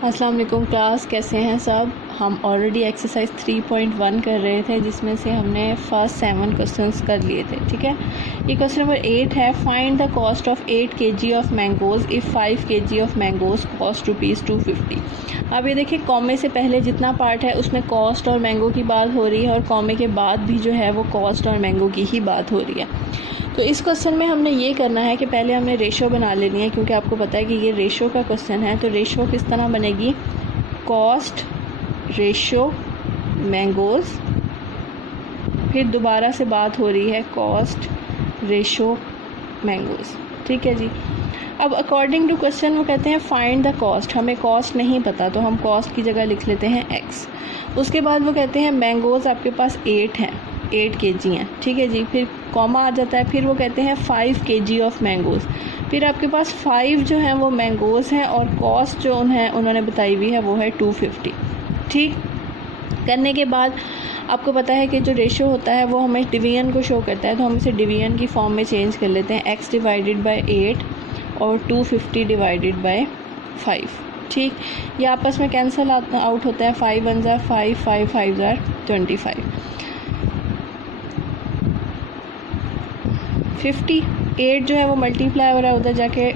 अस्सलाम वालेकुम क्लास, कैसे हैं सब। हम ऑलरेडी एक्सरसाइज 3.1 कर रहे थे जिसमें से हमने फर्स्ट 7 क्वेश्चंस कर लिए थे। ठीक है, ये क्वेश्चन नंबर 8 है। Find the cost of 8 kg of mangoes if 5 kg of mangoes cost ₹250। अब ये देखिए, कॉमे से पहले जितना पार्ट है उसमें कॉस्ट और मैंगो की बात हो रही है और कॉमे के बाद भी जो है वो कॉस्ट और मैंगो की ही बात हो रही है। तो इस क्वेश्चन में हमने ये करना है कि पहले हमने रेशो बना लेनी है, क्योंकि आपको पता है कि ये रेशो का क्वेश्चन है। तो रेशो किस तरह बनेगी, कॉस्ट रेशो मैंगोज़, फिर दोबारा से बात हो रही है कॉस्ट रेशो मैंगोज़। ठीक है जी। अब अकॉर्डिंग टू क्वेश्चन वो कहते हैं फाइंड द कॉस्ट। हमें कॉस्ट नहीं पता तो हम कॉस्ट की जगह लिख लेते हैं x। उसके बाद वो कहते हैं मैंगोज़ आपके पास 8 हैं, 8 kg हैं। ठीक है जी। फिर कॉमा आ जाता है, फिर वो कहते हैं 5 kg ऑफ मैंगोज़। फिर आपके पास 5 जो हैं वो मैंगोज़ हैं और कॉस्ट जो उन्होंने बताई हुई है वो है 250। ठीक करने के बाद आपको पता है कि जो रेशो होता है वो हमें डिवीजन को शो करता है, तो हम इसे डिवीजन की फॉर्म में चेंज कर लेते हैं, x डिवाइडेड बाई 8 और 250 डिवाइडेड बाई 5। ठीक, ये आपस में कैंसिल आउट होता है, 5 1 ज़ा 5, 5 5 ज़ा 25। 58 जो है वो मल्टीप्लाई हो रहा है उधर जाके,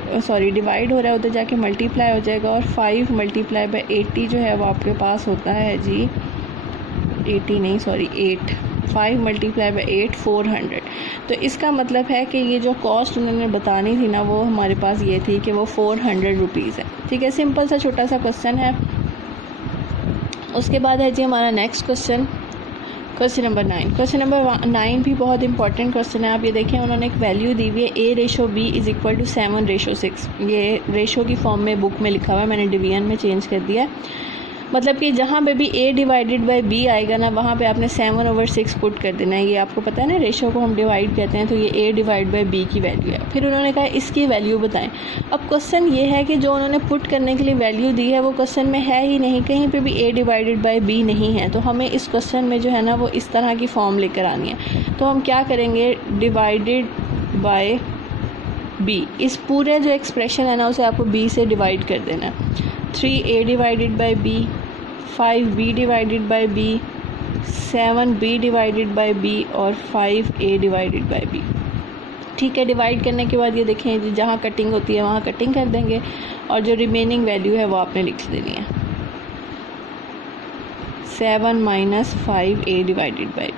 डिवाइड हो रहा है उधर जाके मल्टीप्लाई हो जाएगा, और 5 मल्टीप्लाई बाई 80 जो है वो आपके पास होता है जी 8 5 मल्टीप्लाई बाई 8 400। तो इसका मतलब है कि ये जो कॉस्ट उन्होंने बतानी थी ना वो हमारे पास ये थी कि वो 400 रुपीज़ है। ठीक है, सिंपल सा छोटा सा क्वेश्चन है। उसके बाद है जी हमारा next question, question number 9। Question number 9 भी बहुत इंपॉर्टेंट क्वेश्चन है। आप ये देखें, उन्होंने एक वैल्यू दी हुई है A/B = 7/6। ये रेशो की फॉर्म में बुक में लिखा हुआ है, मैंने डिवीजन में चेंज कर दिया है। मतलब कि जहाँ पे भी A डिवाइडेड बाई B आएगा ना, वहाँ पे आपने 7/6 पुट कर देना है। ये आपको पता है ना, रेशो को हम डिवाइड कहते हैं, तो ये A डिवाइड बाई B की वैल्यू है। फिर उन्होंने कहा इसकी वैल्यू बताएं। अब क्वेश्चन ये है कि जो उन्होंने पुट करने के लिए वैल्यू दी है वो क्वेश्चन में है ही नहीं, कहीं पे भी A डिवाइडेड बाई B नहीं है। तो हमें इस क्वेश्चन में जो है ना वो इस तरह की फॉर्म लेकर आनी है। तो हम क्या करेंगे, डिवाइडेड बाय B, इस पूरे जो एक्सप्रेशन है ना उसे आपको B से डिवाइड कर देना है। 3A divided by B, 5B divided by B, 7B divided by B और 5A डिवाइडेड बाई B। ठीक है, डिवाइड करने के बाद ये देखें जहाँ कटिंग होती है वहाँ कटिंग कर देंगे और जो रिमेनिंग वैल्यू है वो आपने लिख देनी है, 7 - 5A डिवाइडेड बाई B।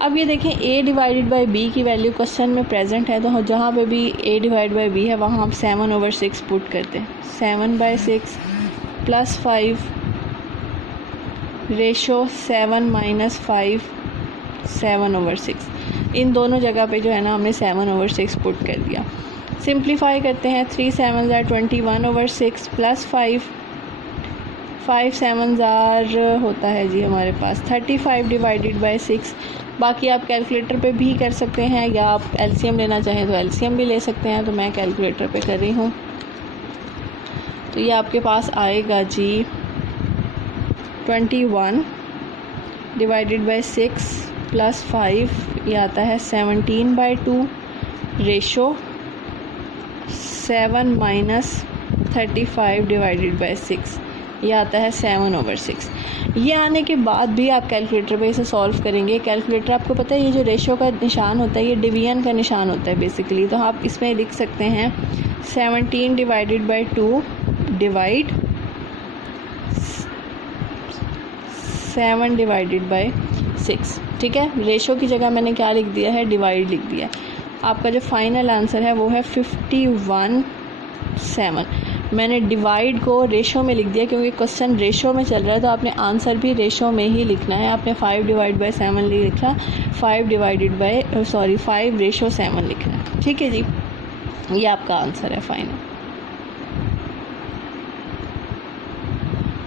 अब ये देखें A डिवाइडेड बाई B की वैल्यू क्वेश्चन में प्रेजेंट है, तो जहाँ पे भी A डिवाइड बाई B है वहाँ हम 7/6 पुट करते हैं। 7/6 प्लस 5 रेशो 7 - 5 7/6। इन दोनों जगह पे जो है ना हमने 7/6 पुट कर दिया। सिंप्लीफाई करते हैं, 3 7 ज़ार 21/6 प्लस 5 7 ज़ार होता है जी हमारे पास 35 डिवाइडेड बाई 6। बाकी आप कैलकुलेटर पे भी कर सकते हैं या आप एलसीएम लेना चाहें तो एलसीएम भी ले सकते हैं, तो मैं कैलकुलेटर पे कर रही हूँ। तो ये आपके पास आएगा जी 21 डिवाइडेड बाई 6 प्लस 5, ये आता है 17/2 रेशो 7 - 35 डिवाइडेड बाई 6, ये आता है 7/6। ये आने के बाद भी आप कैलकुलेटर पे इसे सॉल्व करेंगे। कैलकुलेटर आपको पता है ये जो रेशो का निशान होता है ये डिवीजन का निशान होता है बेसिकली, तो आप इसमें लिख सकते हैं 17 divided by 2 divide 7 divided by 6। ठीक है, रेशो की जगह मैंने क्या लिख दिया है, डिवाइड लिख दिया है। आपका जो फाइनल आंसर है वो है 51/7। मैंने डिवाइड को रेशो में लिख दिया क्योंकि क्वेश्चन रेशो में चल रहा है, तो आपने आंसर भी रेशो में ही लिखना है। आपने 5 डिवाइड बाई 7 लिखा, 5 रेशो 7 लिखना है। ठीक है जी, ये आपका आंसर है फाइनल।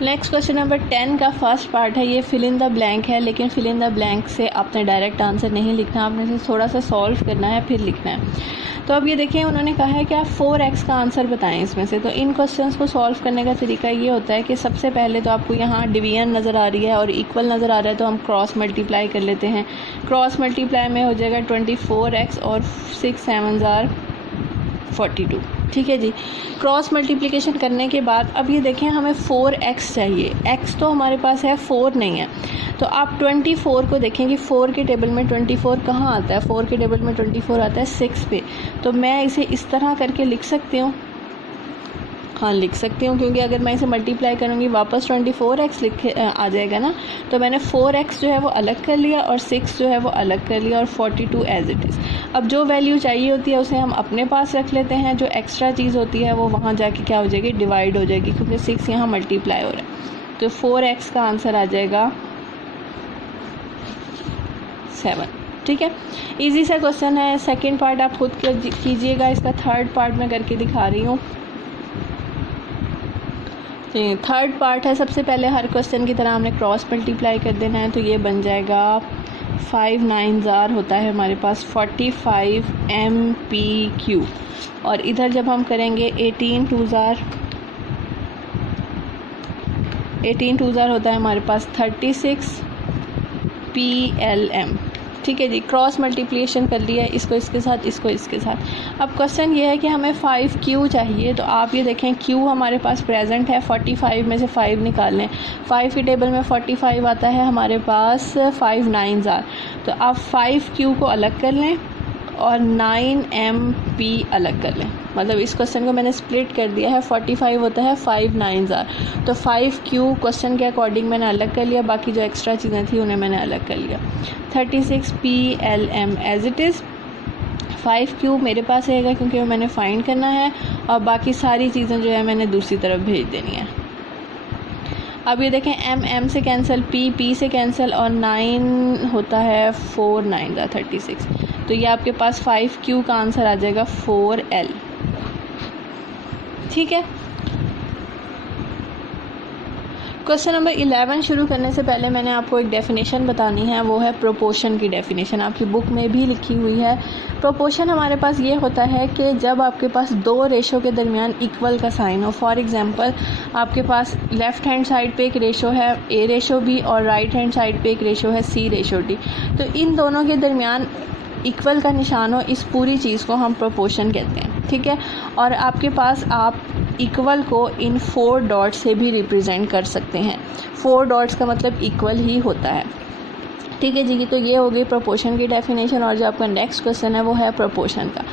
नेक्स्ट क्वेश्चन नंबर 10 का फर्स्ट पार्ट है, ये फिल इन द ब्लैंक है, लेकिन फिल इन द ब्लैंक से आपने डायरेक्ट आंसर नहीं लिखना, आपने इसे थोड़ा सा सॉल्व करना है फिर लिखना है। तो अब ये देखिए, उन्होंने कहा है कि आप 4x का आंसर बताएं इसमें से। तो इन क्वेश्चंस को सॉल्व करने का तरीका ये होता है कि सबसे पहले तो आपको यहाँ डिवीजन नज़र आ रही है और इक्वल नज़र आ रहा है, तो हम क्रॉस मल्टीप्लाई कर लेते हैं। क्रॉस मल्टीप्लाई में हो जाएगा 24x और 6 7 ज़ार 42। ठीक है जी। क्रॉस मल्टीप्लिकेशन करने के बाद अब ये देखें हमें 4x चाहिए, x तो हमारे पास है, 4 नहीं है। तो आप 24 को देखें कि 4 के टेबल में 24 कहाँ आता है, 4 के टेबल में 24 आता है 6 पे। तो मैं इसे इस तरह करके लिख सकती हूँ, हाँ लिख सकती हूँ, क्योंकि अगर मैं इसे मल्टीप्लाई करूँगी वापस 24x आ जाएगा ना। तो मैंने 4x जो है वो अलग कर लिया और 6 जो है वो अलग कर लिया और 42 एज इट इज़। अब जो वैल्यू चाहिए होती है उसे हम अपने पास रख लेते हैं, जो एक्स्ट्रा चीज़ होती है वो वहाँ जाके क्या हो जाएगी, डिवाइड हो जाएगी, क्योंकि 6 यहाँ मल्टीप्लाई हो रहा है। तो 4x का आंसर आ जाएगा 7। ठीक है, इजी सा क्वेश्चन है। सेकेंड पार्ट आप खुद कीजिएगा, इसका थर्ड पार्ट मैं करके दिखा रही हूँ। थर्ड पार्ट है, सबसे पहले हर क्वेश्चन की तरह हमने क्रॉस मल्टीप्लाई कर देना है। तो ये बन जाएगा 5 9 जार होता है हमारे पास 45 MPQ, और इधर जब हम करेंगे 18 2 जार होता है हमारे पास 36 PLM। ठीक है जी, क्रॉस मल्टीप्लिकेशन कर लिया है, इसको इसके साथ, इसको इसके साथ। अब क्वेश्चन ये है कि हमें 5Q चाहिए। तो आप ये देखें Q हमारे पास प्रेजेंट है, 45 में से 5 निकाल लें। 5 के टेबल में 45 आता है हमारे पास 5 9 जार। तो आप 5Q को अलग कर लें और 9MP अलग कर लें। मतलब इस क्वेश्चन को मैंने स्प्लिट कर दिया है, 45 होता है 5 9 जार। तो 5Q क्वेश्चन के अकॉर्डिंग मैंने अलग कर लिया, बाकी जो एक्स्ट्रा चीज़ें थी उन्हें मैंने अलग कर लिया। 36 PLM as it is. 5Q मेरे पास रहेगा क्योंकि वो मैंने फाइंड करना है, और बाकी सारी चीज़ें जो है मैंने दूसरी तरफ भेज देनी है। अब ये देखें M से कैंसिल, P से कैंसिल, और 9 होता है 4 9 ज़ा 36। तो ये आपके पास 5Q का आंसर आ जाएगा 4L। ठीक है, क्वेश्चन नंबर 11 शुरू करने से पहले मैंने आपको एक डेफिनेशन बतानी है, वो है प्रोपोर्शन की डेफिनेशन। आपकी बुक में भी लिखी हुई है। प्रोपोर्शन हमारे पास ये होता है कि जब आपके पास दो रेशो के दरमियान इक्वल का साइन हो। फॉर एग्जांपल आपके पास लेफ़्ट हैंड साइड पे एक रेशो है A/B और राइट हैंड साइड पे एक रेशो है C/D। तो इन दोनों के दरमियान इक्वल का निशान हो, इस पूरी चीज़ को हम प्रोपोर्शन कहते हैं। ठीक है, और आपके पास आप इक्वल को इन 4 डॉट्स से भी रिप्रेजेंट कर सकते हैं। 4 डॉट्स का मतलब इक्वल ही होता है। ठीक है जी, तो ये हो गई प्रोपोर्शन की डेफिनेशन। और जो आपका नेक्स्ट क्वेश्चन है वो है प्रोपोर्शन का।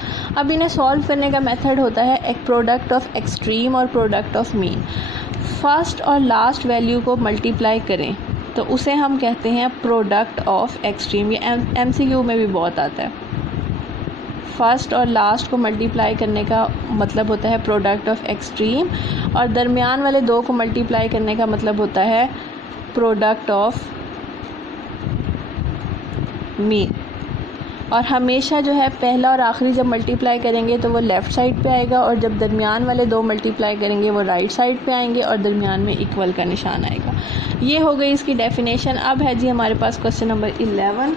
अब इन्हें सॉल्व करने का मेथड होता है एक प्रोडक्ट ऑफ एक्सट्रीम और प्रोडक्ट ऑफ मीन। फर्स्ट और लास्ट वैल्यू को मल्टीप्लाई करें तो उसे हम कहते हैं प्रोडक्ट ऑफ एक्सट्रीम। ये MCQ में भी बहुत आता है। फर्स्ट और लास्ट को मल्टीप्लाई करने का मतलब होता है प्रोडक्ट ऑफ एक्सट्रीम, और दरमियान वाले दो को मल्टीप्लाई करने का मतलब होता है प्रोडक्ट ऑफ मीन। और हमेशा जो है पहला और आखिरी जब मल्टीप्लाई करेंगे तो वो लेफ़्ट साइड पे आएगा, और जब दरमियान वाले दो मल्टीप्लाई करेंगे वो राइट साइड पे आएंगे, और दरमियान में इक्वल का निशान आएगा। ये हो गई इसकी डेफिनेशन। अब है जी हमारे पास question number 11।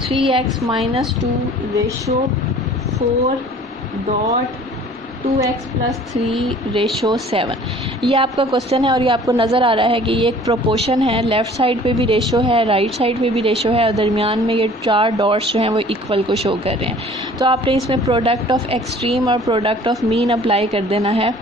3x - 2 ratio 4 dot 2x + 3 ratio 7। ये आपका क्वेश्चन है, और ये आपको नज़र आ रहा है कि ये एक प्रोपोर्शन है। लेफ़्ट साइड पे भी रेशो है, राइट साइड पे भी रेशो है, और दरमियान में ये 4 डॉट्स जो हैं वो इक्वल को शो कर रहे हैं। तो आपने इसमें प्रोडक्ट ऑफ एक्सट्रीम और प्रोडक्ट ऑफ मीन अप्लाई कर देना है।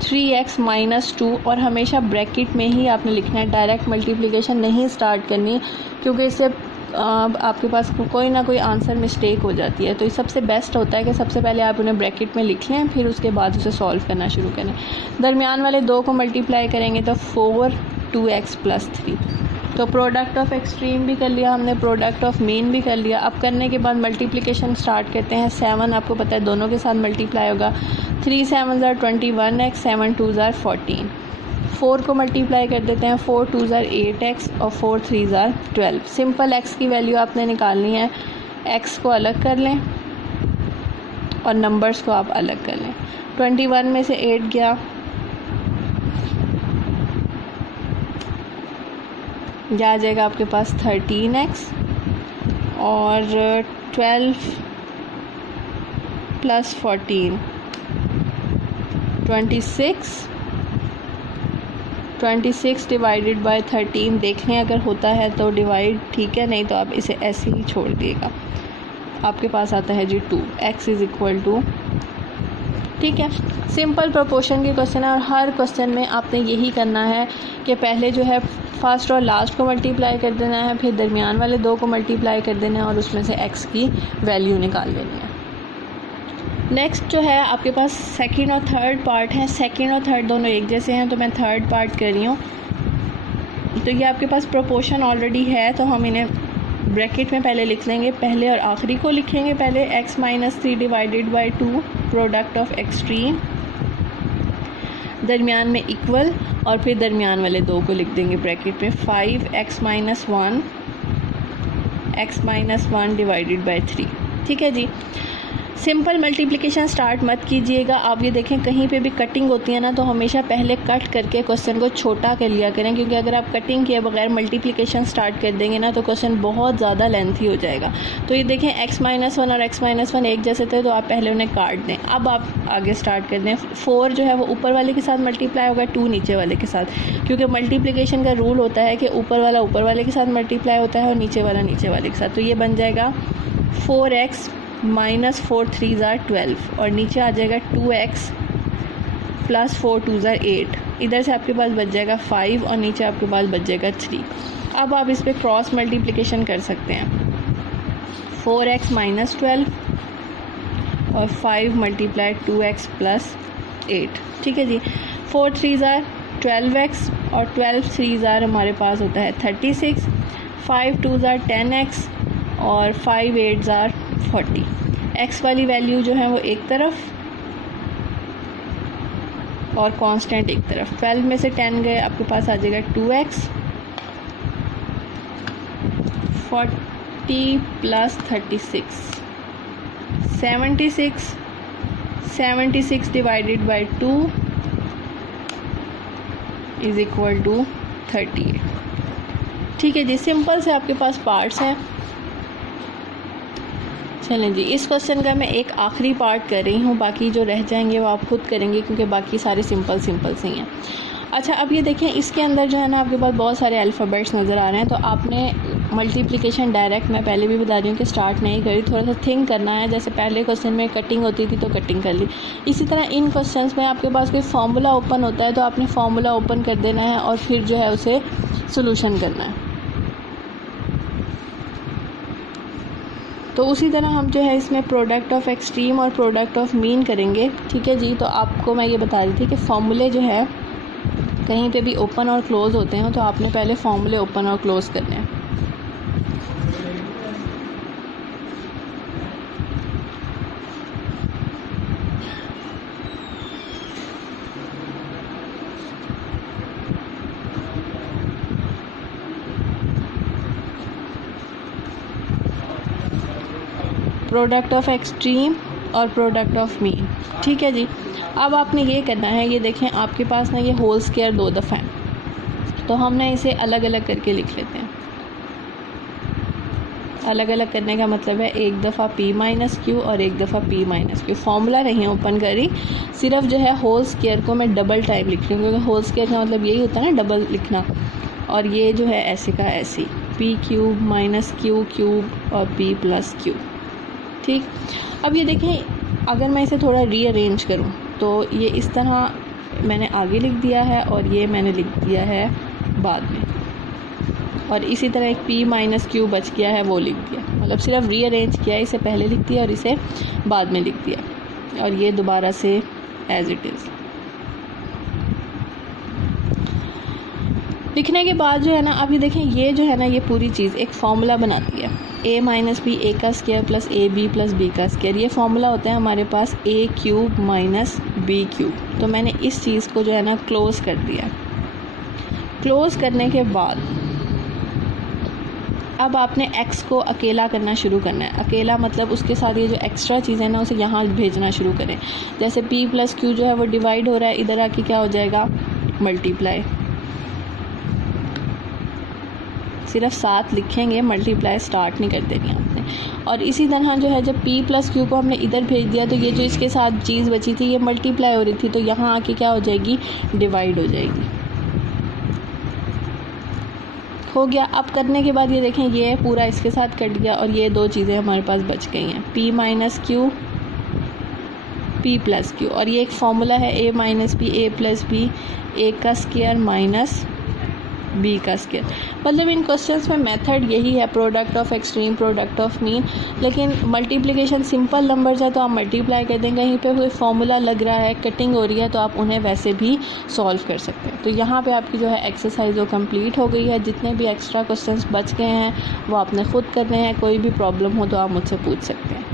3x - 2, और हमेशा ब्रैकेट में ही आपने लिखना है, डायरेक्ट मल्टीप्लिकेशन नहीं स्टार्ट करनी, क्योंकि इससे आपके पास कोई ना कोई आंसर मिस्टेक हो जाती है। तो ये सबसे बेस्ट होता है कि सबसे पहले आप उन्हें ब्रैकेट में लिख लें, फिर उसके बाद उसे सॉल्व करना शुरू करें। दरमियान वाले दो को मल्टीप्लाई करेंगे तो 4 2x + 3। तो प्रोडक्ट ऑफ एक्सट्रीम भी कर लिया हमने, प्रोडक्ट ऑफ मीन भी कर लिया। अब करने के बाद मल्टीप्लिकेशन स्टार्ट करते हैं। 7 आपको पता है दोनों के साथ मल्टीप्लाई होगा। 3 7 = 21x, 7 2 = 14। 4 को मल्टीप्लाई कर देते हैं, 4 2 = 8x और 4 3 = 12। सिंपल x की वैल्यू आपने निकालनी है। x को अलग कर लें और नंबर्स को आप अलग कर लें। 21 में से 8 गया, यह आ जाएगा आपके पास 13x, और 12 + 14 26। 26 डिवाइडेड बाय 13 देख लें, अगर होता है तो डिवाइड, ठीक है, नहीं तो आप इसे ऐसे ही छोड़ दिएगा। आपके पास आता है जी 2। x = ठीक है, सिंपल प्रोपोर्शन के क्वेश्चन है और हर क्वेश्चन में आपने यही करना है कि पहले जो है फर्स्ट और लास्ट को मल्टीप्लाई कर देना है, फिर दरमियान वाले दो को मल्टीप्लाई कर देना है और उसमें से x की वैल्यू निकाल लेनी है। नेक्स्ट जो है आपके पास सेकंड और थर्ड पार्ट है। सेकंड और थर्ड दोनों एक जैसे हैं तो मैं थर्ड पार्ट कर रही हूँ। तो ये आपके पास प्रोपोर्शन ऑलरेडी है तो हम इन्हें ब्रैकेट में पहले लिख लेंगे, पहले और आखिरी को लिखेंगे। पहले x - 3 divided by 2 product of extreme, दरमियान में इक्वल और फिर दरमियान वाले दो को लिख देंगे ब्रैकेट में 5x - 1 डिवाइडेड बाई 3। ठीक है जी, सिंपल मल्टीप्लिकेशन स्टार्ट मत कीजिएगा। आप ये देखें कहीं पे भी कटिंग होती है ना तो हमेशा पहले कट करके क्वेश्चन को छोटा कर लिया करें, क्योंकि अगर आप कटिंग किए बगैर मल्टीप्लिकेशन स्टार्ट कर देंगे ना तो क्वेश्चन बहुत ज़्यादा लेंथी हो जाएगा। तो ये देखें x - 1 और x - 1 एक जैसे थे तो आप पहले उन्हें काट दें। अब आप आगे स्टार्ट कर दें। 4 जो है वो ऊपर वाले के साथ मल्टीप्लाई होगा, 2 नीचे वाले के साथ, क्योंकि मल्टीप्लिकेशन का रूल होता है कि ऊपर वाला ऊपर वाले के साथ मल्टीप्लाई होता है और नीचे वाला नीचे वाले के साथ। तो ये बन जाएगा 4x - 4 3 = 12 और नीचे आ जाएगा 2x + 4 2 = 8। इधर से आपके पास बच जाएगा 5 और नीचे आपके पास बच जाएगा 3। अब आप इस पर क्रॉस मल्टीप्लिकेशन कर सकते हैं। 4x - 12 और 5 × 2x + 8। ठीक है जी, 4 3 = 12x और 12 3 = हमारे पास होता है 36, 5 2 = 10x और 5 8 = 40। x वाली वैल्यू जो है वो एक तरफ और कांस्टेंट एक तरफ। 12 में से 10 गए, आपके पास आ जाएगा 2x। 40 + 36 76, 76 divided by 2 = 38। ठीक है जी, सिंपल से आपके पास पार्ट्स हैं। चलें जी, इस क्वेश्चन का मैं एक आखिरी पार्ट कर रही हूँ, बाकी जो रह जाएंगे वो आप खुद करेंगे क्योंकि बाकी सारे सिंपल से ही हैं। अच्छा, अब ये देखें इसके अंदर जो है ना आपके पास बहुत सारे अल्फ़ाबेट्स नज़र आ रहे हैं। तो आपने मल्टीप्लिकेशन डायरेक्ट, मैं पहले भी बता रही हूँ कि स्टार्ट नहीं करी, थोड़ा सा थिंक करना है। जैसे पहले क्वेश्चन में कटिंग होती थी तो कटिंग कर ली, इसी तरह इन क्वेश्चंस में आपके पास कोई फार्मूला ओपन होता है तो आपने फार्मूला ओपन कर देना है और फिर जो है उसे सोल्यूशन करना है। तो उसी तरह हम जो है इसमें प्रोडक्ट ऑफ एक्सट्रीम और प्रोडक्ट ऑफ मीन करेंगे। ठीक है जी, तो आपको मैं ये बता रही थी कि फार्मूले जो है कहीं पे भी ओपन और क्लोज़ होते हैं तो आपने पहले फार्मूले ओपन और क्लोज़ करने हैं। प्रोडक्ट ऑफ एक्सट्रीम और प्रोडक्ट ऑफ मीन। ठीक है जी, अब आपने ये करना है, ये देखें आपके पास ना ये होल स्क्वायर 2 दफ़ा है तो हम ना इसे अलग अलग करके लिख लेते हैं। अलग अलग करने का मतलब है एक दफ़ा p - q और एक दफ़ा p - q। फार्मूला नहीं ओपन करी, सिर्फ जो है होल स्क्वायर को मैं डबल टाइम लिख रही हूँ, क्योंकि होल स्क्वायर का मतलब यही होता है ना डबल लिखना। और ये जो है ऐसे का ऐसे p³ - q³ और p + q। ठीक, अब ये देखें अगर मैं इसे थोड़ा रीअरेंज करूं तो ये इस तरह मैंने आगे लिख दिया है और ये मैंने लिख दिया है बाद में, और इसी तरह एक p - q बच गया है वो लिख दिया। मतलब सिर्फ रीअरेंज किया, इसे पहले लिख दिया और इसे बाद में लिख दिया और ये दोबारा से एज इट इज़ लिखने के बाद जो है ना, अब ये देखें ये जो है ना ये पूरी चीज़ एक फार्मूला बनाती है। a - b a² + ab + b²। ये फार्मूला होता है हमारे पास a³ - b³। तो मैंने इस चीज़ को जो है ना क्लोज़ कर दिया। क्लोज़ करने के बाद अब आपने x को अकेला करना शुरू करना है। अकेला मतलब उसके साथ ये जो एक्स्ट्रा चीज़ें ना उसे यहाँ भेजना शुरू करें। जैसे p + q जो है वो डिवाइड हो रहा है, इधर आके क्या हो जाएगा मल्टीप्लाई। सिर्फ साथ लिखेंगे, मल्टीप्लाई स्टार्ट नहीं कर देनी आपने। और इसी तरह जो है जब p + q को हमने इधर भेज दिया तो ये जो इसके साथ चीज़ बची थी ये मल्टीप्लाई हो रही थी, तो यहाँ आके क्या हो जाएगी डिवाइड हो जाएगी। हो गया। अब करने के बाद ये देखें ये पूरा इसके साथ कट गया और ये दो चीज़ें हमारे पास बच गई हैं। p - q P plus Q, और ये एक फॉर्मूला है ए माइनस बी ए प्लस बी ए का स्क्वायर माइनस बी का स्क्वायर। मतलब इन क्वेश्चंस में मेथड यही है, product of extreme, product of mean. लेकिन मल्टीप्लिकेशन सिंपल नंबर्स है तो आप मल्टीप्लाई कर देंगे, कहीं पे कोई फॉर्मूला लग रहा है, कटिंग हो रही है, तो आप उन्हें वैसे भी सॉल्व कर सकते हैं। तो यहाँ पे आपकी जो है एक्सरसाइज वो कंप्लीट हो गई है। जितने भी एक्स्ट्रा क्वेश्चंस बच गए हैं वो आपने खुद करने हैं। कोई भी प्रॉब्लम हो तो आप मुझसे पूछ सकते हैं।